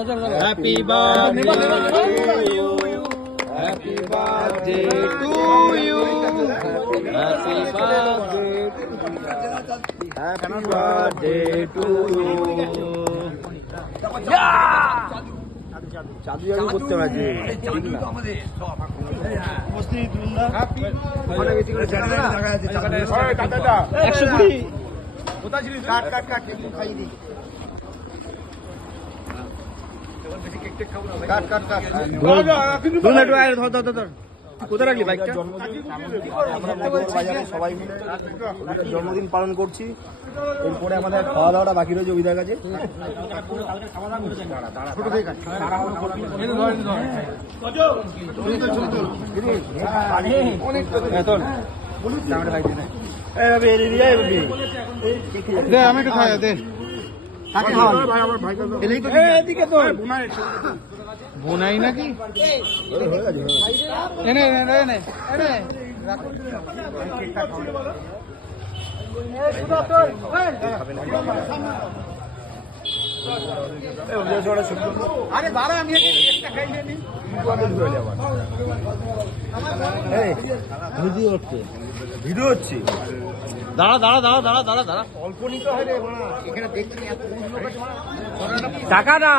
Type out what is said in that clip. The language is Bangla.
Happy birthday happy birthday to you happy birthday to you চাদু জাদু করতে পারছি কোথায় রাখলি বাইকটা? সবাই মিলে জন্মদিন পালন করছি। এরপরে আমাদের খাওয়া দাওয়াটা বাকি রয়েছে ওইদের কাছে। আমি একটু খাই দে বোনাই নাকি এনে এনে এনে এনে আরে বাবা আমি একটা খাই নি ভিডিও হচ্ছে ভিডিও হচ্ছে দাঁড়া দাঁড়া দাঁড়া দাঁড়া দাঁড়া দাঁড়া অল্প নিতে হয় রে এখানে দেখছি টাকা না